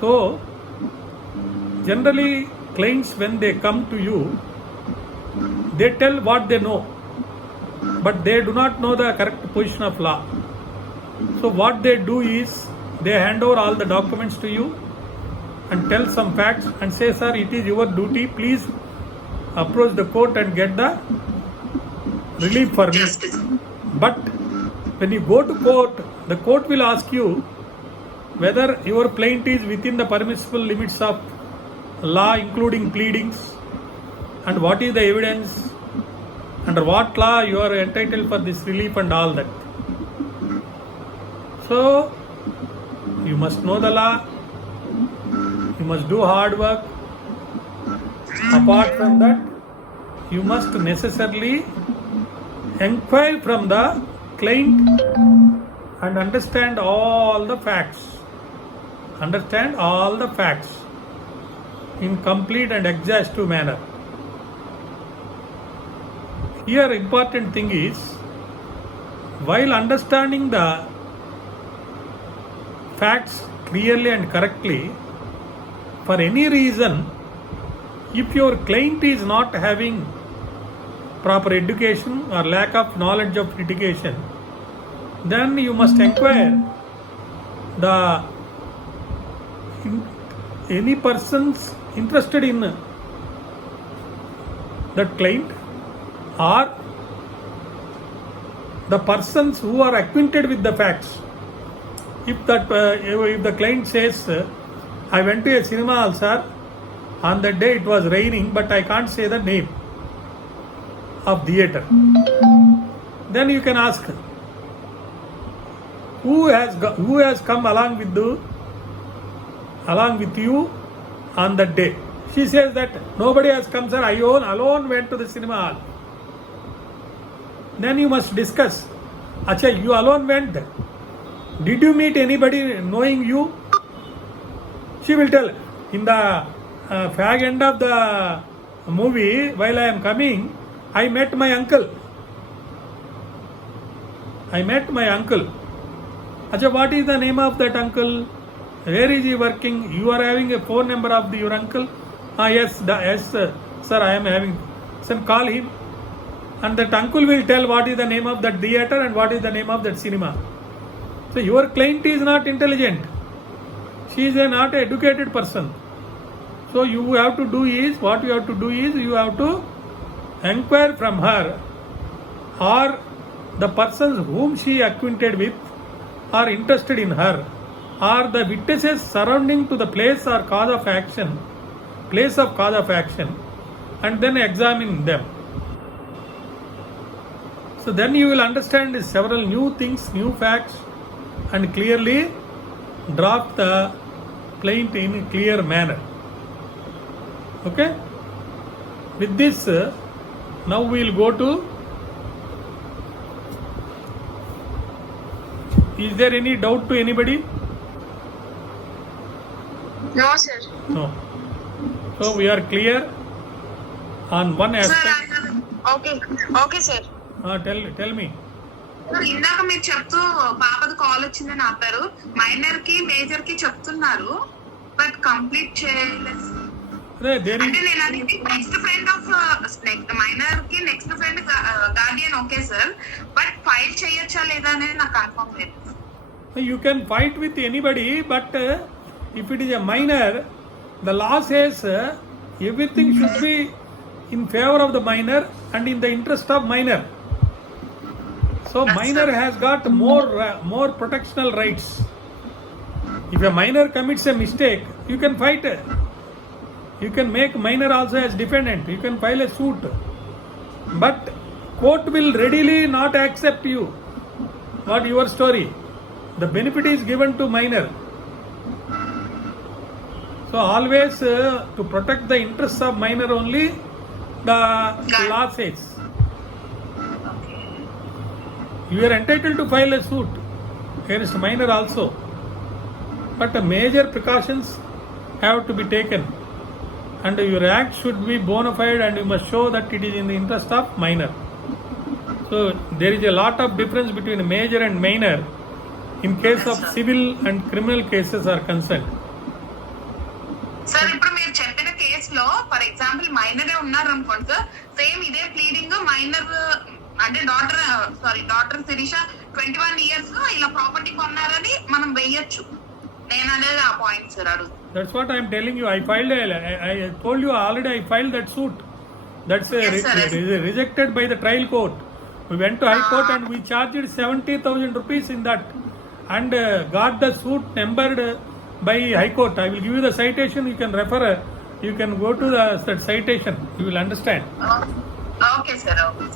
So, generally, clients, when they come to you, they tell what they know, but they do not know the correct position of law. So, what they do is they hand over all the documents to you and tell some facts and say, sir, it is your duty, please approach the court and get the relief for me. But when you go to court, the court will ask you whether your plaint is within the permissible limits of law, including pleadings, and what is the evidence, under what law you are entitled for this relief and all that. So, you must know the law, you must do hard work. Apart from that, you must necessarily inquire from the client and understand all the facts. Understand all the facts in complete and exhaustive manner. Here, important thing is, while understanding the facts clearly and correctly, for any reason, if your client is not having proper education or lack of knowledge of litigation, then you must inquire any persons interested in that client, or the persons who are acquainted with the facts. If the client says, I went to a cinema hall, sir, on that day it was raining, but I can't say the name of theatre, then you can ask, who has come along with you on that day? She says that nobody has come, sir, I alone went to the cinema hall. Then you must discuss, Acha, you alone went. Did you meet anybody knowing you? She will tell, in the fag end of the movie, while I am coming, I met my uncle. Acha, what is the name of that uncle? Where is he working? You are having a phone number of your uncle? Yes, sir, I am having. Sir, call him. And that uncle will tell what is the name of that theatre and what is the name of that cinema. So your client is not intelligent. She is not an educated person. So you have to do is, you have to inquire from her, or the persons whom she acquainted with are interested in her, or the witnesses surrounding to the place of cause of action, and then examine them. So then you will understand several new things, new facts, and clearly draft the plaint in a clear manner. Okay? With this, now we will go to, is there any doubt to anybody? No, sir. No. So we are clear on one aspect. Sir, okay, sir. Tell me. ఇందాక మీరు చెప్తూ పాపది call వచ్చిందని ఆపారు. Minor కి major కి చెప్తున్నారు, but complete చేయలేదు. అంటే నేను అది నెక్స్ట్ ఫ్రెండ్ ఆఫ్ మైనర్ కి next friend Guardian okay sir, but file చేయొచ్చా లేదా అనేది నాకు కన్ఫర్మ్ లేదు. You can fight with anybody, but if it is a minor, the law says everything should be in favor of the minor and in the interest of minor. So minor has got more protectional rights. If a minor commits a mistake, you can fight. You can make minor also as defendant. You can file a suit. But court will readily not accept you. What your story? The benefit is given to minor. So always to protect the interests of minor only, the law says. You are entitled to file a suit against minor also, but major precautions have to be taken, and your act should be bona fide, and you must show that it is in the interest of minor. So there is a lot of difference between major and minor in case of civil and criminal cases are concerned. Sir ఇప్పుడు మీరు చెప్పిన కేసులో for example మైనరే ఉన్నారు అనుకోండి sir, same ఇదే pleading minor అంటే doctor Sirisha 21 years ఇలా property కొన్నారని మనం వెయ్యొచ్చు. నేను అనేది ఆ పాయింట్ సార్ అడుగు. That's what I am telling you. I told you already. I filed that suit. That's Yes, sir. rejected by the trial court. We went to High Court and we charged 70,000 rupees in that, and got the suit numbered by High Court. I will give you the citation. You can refer. You can go to that citation. You will understand. Okay sir, okay.